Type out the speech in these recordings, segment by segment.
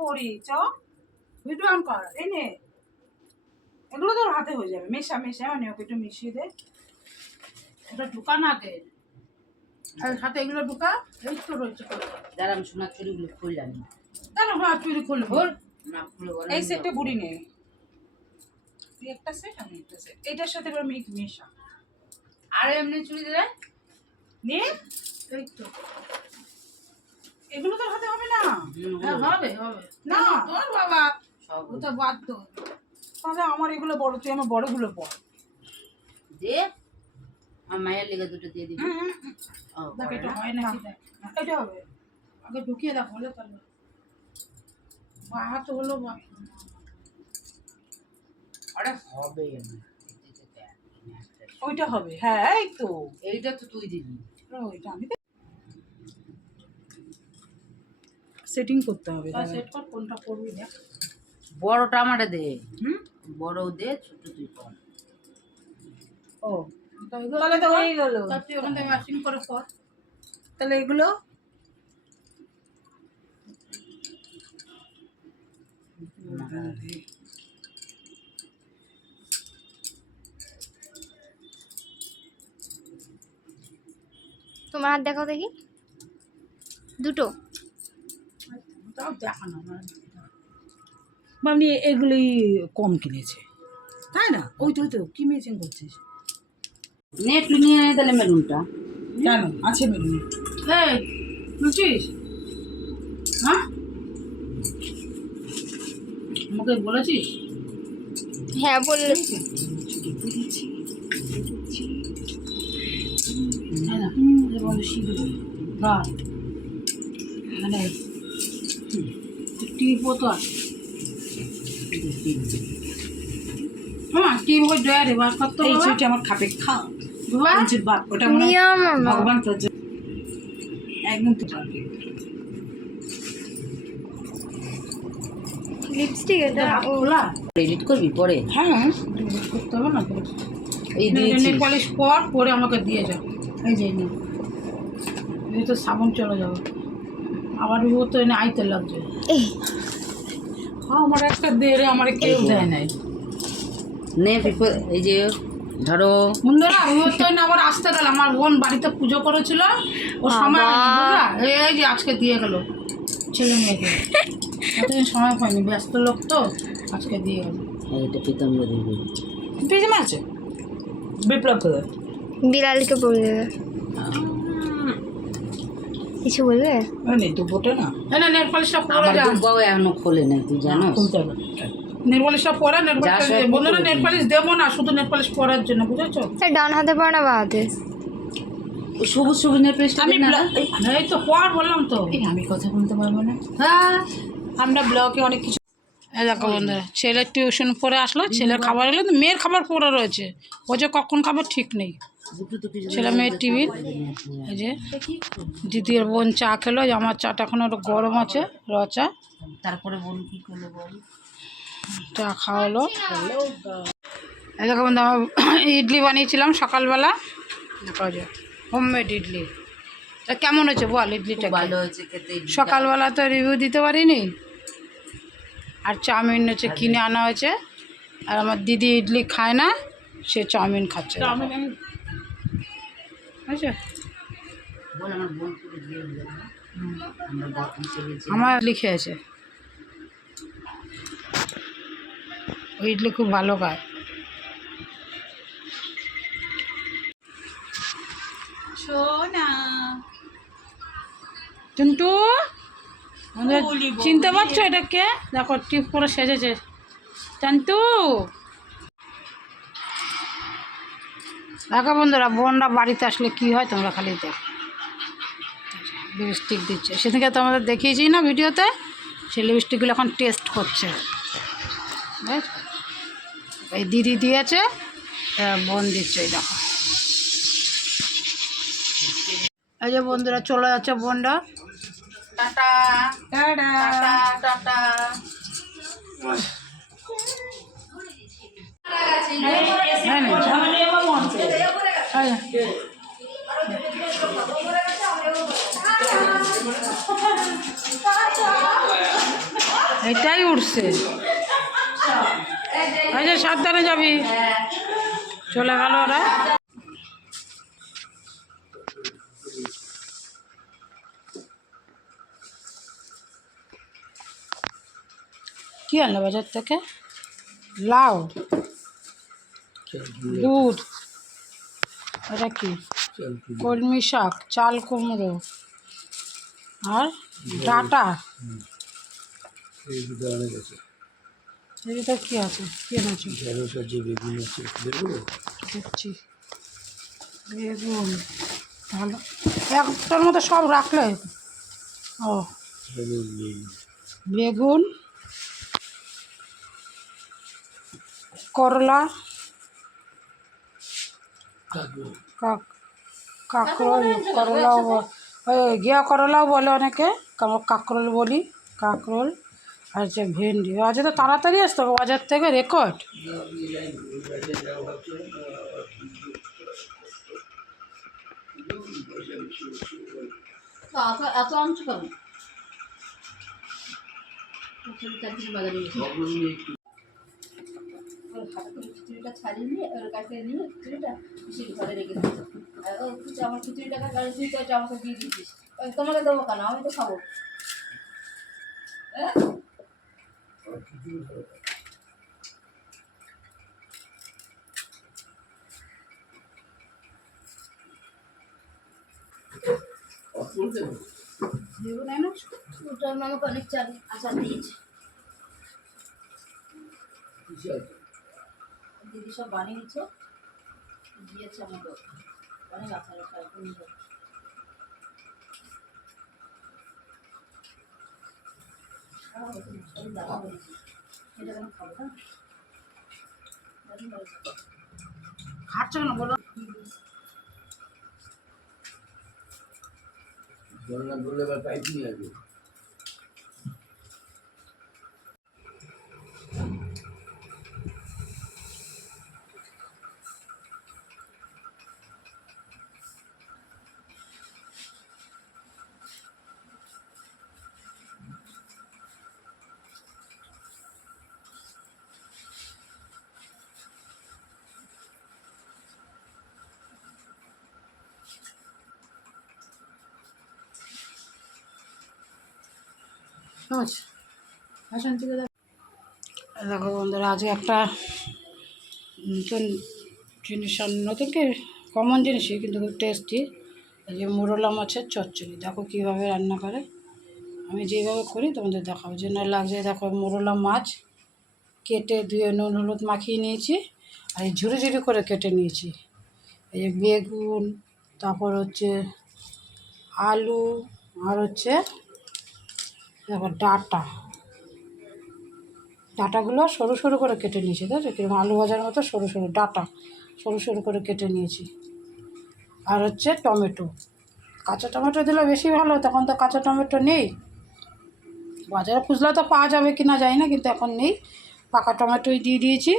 পড়ি চ। Video on কর এনে এগুলো তোর হাতে হয়ে যাবে। মেশা মেশা মানে ওকে একটু মিশিয়ে দে। ওটা ঢুকা না দে। আর হাতে এগুলো ঢুকা। এই তো রয়েছে যারা আমি সোনার চুরিগুলো খুললাম। হ্যাঁ চুরি খুলবো। না খুলে এই সেটটা বুড়ি তুই একটা সেট আমি একটা সেট। এটার সাথে এবার মিক্স মেশা। আর এমনি চুরি দিলে? নে। এই তো। এগুলো তোর হাতে হবে না। হবে। হবে না। তোর বাবা ওটা বাধ্য। তাহলে আমার এগুলো বড় তুই আমার বড়গুলো পড় দে আমার মায়ের লেগে দুটো দিয়ে দিবি। দেখ এটা করে না? হয় নাকি দেখ। এটা হবে। আগে ঢুকিয়ে দেখ হলে তাহলে। বা হাত হলো আরে হবে। ওইটা হবে হ্যাঁ এই তো। এইটা তো তুই দিবি। ওইটা আমি সেটিং করতে হবে সেট কর কোনটা করবি দেখ। বড়টা আমারে দে। হুম? বড় দে ছোট তুই কর। ও তাহলে তো হয়ে গেল। তুই ওখান থেকে ম্যাচিং করে কর। তাহলে এগুলো? তোমার হাত দেখাও দেখি। দুটো। তাও দেখানো আমার এগুলোই কম কিনেছে তাই না ওই তো ওই তো কি মেশিন করছিস নেট নিয়ে আয় তাহলে মেরুনটা কেন আছে মেরুন এই বুঝছিস হ্যাঁ আমাকে বলেছিস হ্যাঁ বললে হ্যাঁ না বলে মানে টিপ তো আছে? হ্যাঁ টিপ ওই বার করতে এই ছুটি আমার খাপে খা বাপ ওটা মনে নিয়ম না। ভগবান তোর একদম তো লিপস্টিক এটা ওলা এডিট করবি পরে? হ্যাঁ delete করতে হবে না এই দিয়েছিস। পলিশ পর পরে আমাকে দিয়ে যাও এই যে এই তো সাবন চলে যাবে। আবার ও তো এনে আইতে লাগছে। হ্যাঁ আমার একটা দে রে আমার কেউ দেয় নাই। নে এই যে ধরো। বন্ধুরা ও তো এনে আবার আসতে গেল। আমার বোন বাড়িতে পুজো করেছিল। ও সময় এই যে আজকে দিয়ে গেল। ছেলে মেয়েকে। এতদিন সময় পাইনি ব্যস্ত লোক তো আজকে দিয়ে গেল। এইটা পিতাম্বর দিবি পেজে আছে? বিপ্লব করে বিড়ালকে বলে দেবে। কিছু বলবে? নেই দুপুরটা না। না নেল পলিশটা পরে যা দুব্বাও এখনও খোলে নাই তুই জানো নেল পলিশটা পরে নেল পলিশ বন্ধুরা নেল পলিশ দেবো না শুধু নেল পলিশ পরার জন্য বুঝেছ? ডান হাতে পড়ে না বা হাতে। ওই সবুজ সবুজ নেপলেসটা আমি এই তো পর বললাম তো। আমি কথা বলতে পারব না। হ্যাঁ আমরা ব্লকে অনেক কিছু এই দেখো বন্ধুরা ছেলের টিউশন পরে আসলো ছেলের খাবার এলো তো মেয়ের খাবার পরে রয়েছে। ও যে কখন খাবে ঠিক নেই। ছেলে মেয়ের টিভি। এই যে দিদির বোন চা খেলো আমার চাটা এখন একটু গরম আছে র চা। তারপরে বোন কি করল বল? চা খাওয়ালো। এই দেখো বন্ধু আমার ইডলি বানিয়েছিলাম সকালবেলা। দেখো যে হোমমেড ইডলি। তা কেমন হয়েছে বল ইডলিটা ভালো হয়েছে খেতে সকালবেলা তো রিভিউ দিতে পারিনি। আর চাউমিন হচ্ছে কিনে আনা হয়েছে। আর আমার দিদি ইডলি খায় না সে চাউমিন খাচ্ছে। বুঝছ? আমার ইডলি খেয়েছে। ওই ইডলি খুব ভালো খায়। সোনা। টুন্টু? চিনতে পারছ এটাকে? দেখো টিপ করে সেজেছে। টন্টু দেখো বন্ধুরা বোনরা বাড়িতে আসলে কি হয় তোমরা খালি দেখো। লিপস্টিক দিচ্ছে। সেদিনকে তোমাদের দেখিয়েছি না ভিডিওতে? সেই লিপস্টিকগুলো এখন টেস্ট করছে? এই দিদি দিয়েছে বোন দিচ্ছে দেখো। এই যে বন্ধুরা চলে যাচ্ছে বোনরা। টাটা। টাটা। টাটা হ্যাঁ এটাই উঠছে। যে সাবধানে যাবি। চলে গেল ওরা। কি আনলো বাজার থেকে লাউ দুধ এটা কি? কলমি শাক চাল কুমড়ো আর ডাটা। এটা কি আছে? কি ঢেঁড়স আছে বেগুন আছে দেখছি। বেগুন। ভালো। একটার মতো সব রাখলে। ও। বেগুন। করলা কাকু কাক কাঁকরোল, করলাও গিয়া করলাও বলে অনেকে কাঁকরোল বলি, কাঁকরোল, আর হচ্ছে ভেন্ডি আজকে তো তাড়াতাড়ি আসতো বাজার থেকে রেকর্ড চারদিন বাজারে গেছি ওর হাতে করে খিচুড়িটা ছাড়িয়ে নিয়ে, ওর কাছে নিয়ে খিচুড়িটা খিচুড়ি ঘরে রেখে দিচ্ছি ও আমার খিচুড়িটাকে গাড়ি তুই তো আমাকে দিয়ে দিচ্ছিস তোমাকে দেবো কেন? আমি তো খাব। হ্যাঁ? বেগুন অনেক চাল আচার দিয়েছে। দিদি সব বানিয়েছে। দিয়েছে আমাকে। অনেক আচার আচার সুন্দর দাদা এটা কেন? খাব না খাচ্ছ না বলো দেখো বন্ধুরা, আজকে একটা নতুন জিনিস, নতুন কি? কমন জিনিসই কিন্তু খুব টেস্টি যে মুরলা মাছের চচ্চড়ি। দেখো কীভাবে রান্না করে। আমি যেভাবে করি তোমাদের দেখাবো। যে না লাগছে, দেখো মুরলা মাছ কেটে ধুয়ে নুন, হলুদ মাখিয়ে নিয়েছি, আর এই ঝুড়ি ঝুড়ি করে কেটে নিয়েছি। এই যে বেগুন, তারপর হচ্ছে আলু, আর হচ্ছে দেখো ডাটা। ডাটাগুলো সরু সরু করে কেটে নিয়েছি তো? কীরকম আলু ভাজার মতো সরু সরু, ডাটা। সরু সরু করে কেটে নিয়েছি। আর হচ্ছে টমেটো। কাঁচা টমেটো দিলে বেশি ভালো, তখন তো কাঁচা টমেটো নেই। বাজারে খুঁজলে তো পাওয়া যাবে কি না জানি না, কিন্তু এখন নেই। পাকা টমেটোই দিয়ে দিয়েছি।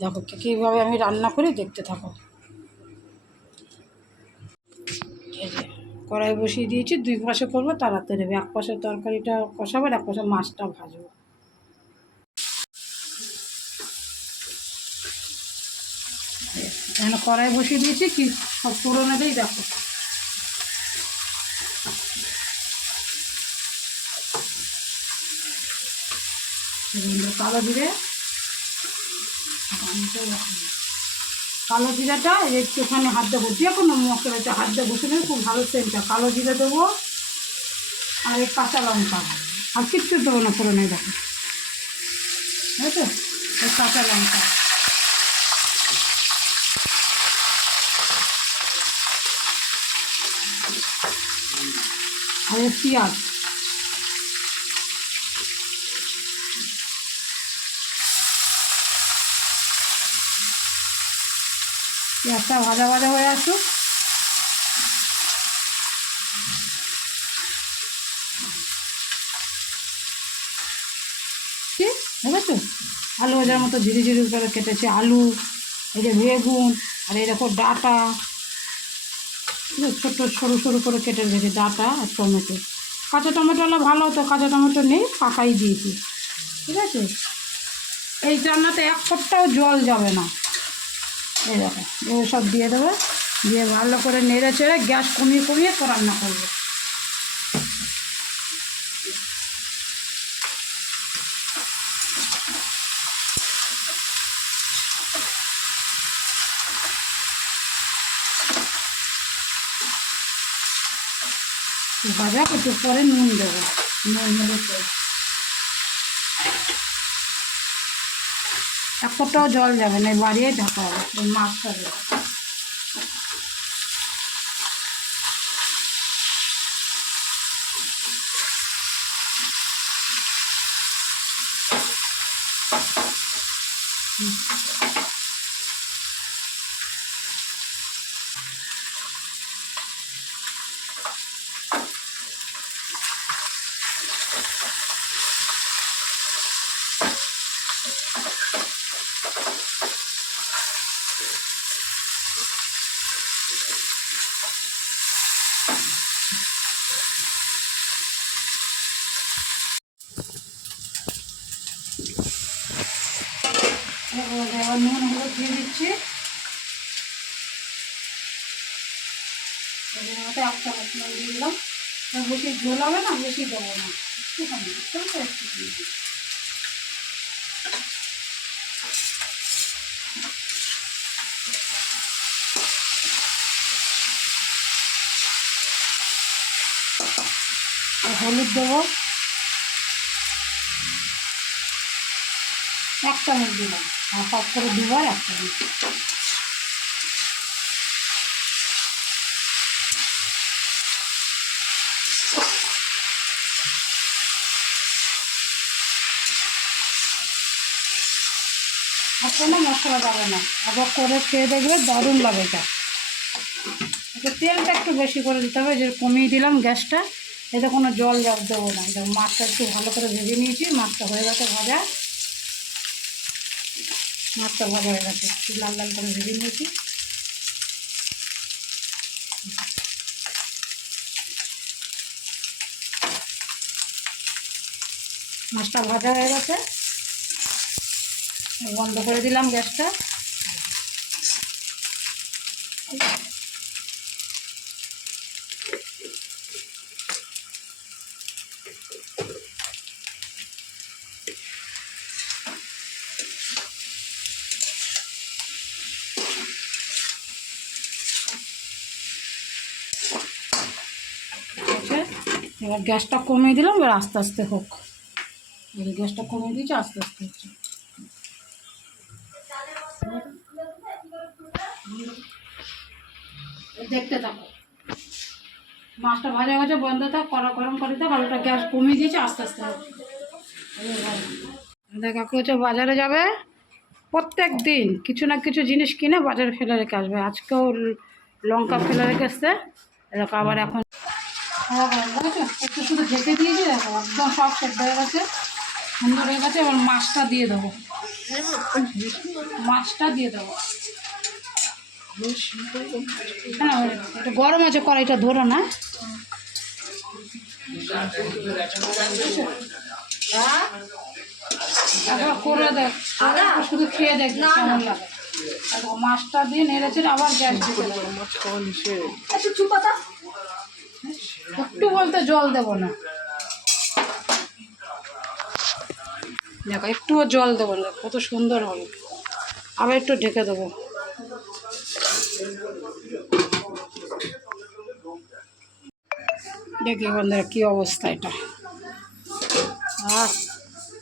দেখো কীভাবে আমি রান্না করি, দেখতে থাকো। কড়াই বসিয়ে দিয়েছি, দুই পাশে করব, তাড়াতাড়ি হবে। এক পাশে তরকারিটা কষাবো এক পাশে মাছটা ভাজবো। এখানে কড়াই বসিয়ে দিয়েছি, কি সব দিই দেখো। কালো জিরে কালো জিরাটা একটুখানি হাত দেবো যে কোনো মশলাতে হাত দিয়ে বসে নেবে, খুব ভালো সেন্টটা কালো জিরা দেবো আর এই কাঁচা লঙ্কা। আর কিচ্ছু দেবো না ফোড়নে দেখো। এই কাঁচা লঙ্কা। আর পেঁয়াজ। পেঁয়াজটা ভাজা ভাজা হয়ে আসুক। বুঝেছ আলু ভাজার মতো ঝিরি ঝিরি করে কেটেছে আলু, এই যে বেগুন, আর এই দেখো ডাটা। ছোট সরু সরু করে কেটে রেখেছি ডাটা আর টমেটো। কাঁচা টমেটো হলে ভালো হতো, কাঁচা টমেটো নেই, পাকাই দিয়েছি। ঠিক আছে? এই রান্নাতে এক ফোঁটাও জল যাবে না। এই দেখো সব দিয়ে দেবো, দিয়ে ভালো করে নেড়ে চেড়ে গ্যাস কমিয়ে কমিয়ে রান্না করব। ভাজা একটু পরে নুন দেবো, নুন হলে পরে। এক ফোঁটাও জল যাবে না বাড়িয়ে ঢাকা হবে মাছটা দেবো এবার এবার নুন হলুদ দিয়ে দিচ্ছি। মতো এক দিয়ে দিলাম। বেশি ঝোল হবে না, বেশি দেবো না। একটুখানি হলুদ দেবো। এক চামচ দিলাম। সব করে দুবার এক চামচ আর কোনো মশলা যাবে না। আবার করে খেয়ে দেখবে দারুণ লাগে এটা। এটা তেলটা একটু বেশি করে দিতে হবে যে কমিয়ে দিলাম গ্যাসটা। এতে কোনো জল দেবো না। মাছটা একটু ভালো করে ভেজে নিয়েছি, মাছটা হয়ে গেছে ভাজা। মাছটা ভাজা হয়ে গেছে। লাল লাল করে ভেজে নিয়েছি। মাছটা ভাজা হয়ে গেছে। বন্ধ করে দিলাম গ্যাসটা আছে এবার গ্যাসটা কমিয়ে দিলাম, এবার আস্তে আস্তে হোক। এবার গ্যাসটা কমিয়ে দিয়েছি, আস্তে আস্তে হচ্ছে। দেখতে থাকো। মাছটা ভাজা ভাজা বন্ধ থাক, কড়া গরম করে থাক আর ওটা গ্যাস কমিয়ে দিয়েছে, আস্তে আস্তে দেখ হচ্ছে বাজারে যাবে। প্রত্যেক দিন কিছু না কিছু জিনিস কিনে বাজারে ফেলে রেখে আসবে। আজকেও লঙ্কা ফেলে রেখে এসছে। দেখো আবার এখন খাওয়া গরম দেখেছ একটু শুধু ঢেকে দিয়েছি দেখো, একদম সব সেদ্ধ হয়ে গেছে, সুন্দর হয়ে গেছে, এবার মাছটা দিয়ে দেবো। মাছটা দিয়ে দেবো। হ্যাঁ এটা গরম আছে, কড়াইটা ধরো না। একবার করে দেখ। শুধু খেয়ে দেখ কেমন মাছটা দিয়ে নেড়েছে আবার গ্যাস দিতে চুপাতা একটু বলতে জল দেবো না। দেখো, একটুও জল দেবো না, কত সুন্দর হবে। আবার একটু ঢেকে দেবো। দেখি বন্ধুরা কী অবস্থা এটা। আর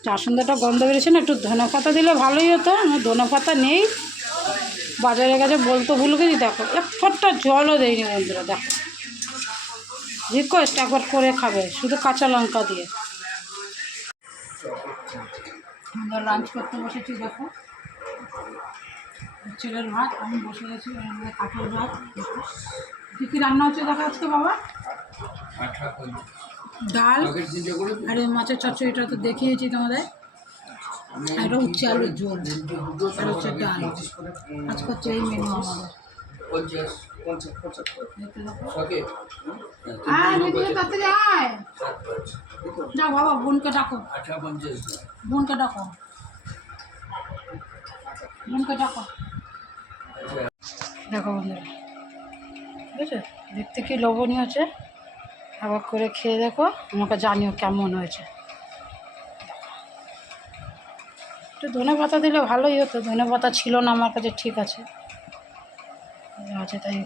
চার সন্ধ্যাটা গন্ধ বেরিয়েছে না, একটু ধনে পাতা দিলে ভালোই হতো, আমার ধনে পাতা নেই। বাজারের কাছে বলতে ভুল গেছি দেখো এক ফোঁটা জলও দেয়নি বন্ধুরা, দেখো। রিকোয়েস্ট একবার করে খাবে শুধু কাঁচা লঙ্কা দিয়ে। আমরা লাঞ্চ করতে বসেছি দেখো। ছেলের ভাত আমি বসে গেছি কাঠের ভাত। কী কী রান্না হচ্ছে দেখো আজকে বাবা? ডাল আর এই মাছের চচ্চড়িটা তো দেখিয়েছি তোমাদের। আর হচ্ছে আলুর ঝোল আর হচ্ছে ডাল। আজকে হচ্ছে এই মেনু আমাদের। যাও বাবা বোনকে ডাকো। বোনকে ডাকো। বোনকে ডাকো। দেখো বন্ধুরা ঠিক আছে? দেখতে কি লোভনীয় হচ্ছে? আবার করে খেয়ে দেখো আমাকে জানিও কেমন হয়েছে। একটু ধনে পাতা দিলে ভালোই হতো ধনে পাতা ছিল না আমার কাছে ঠিক আছে। আছে তাই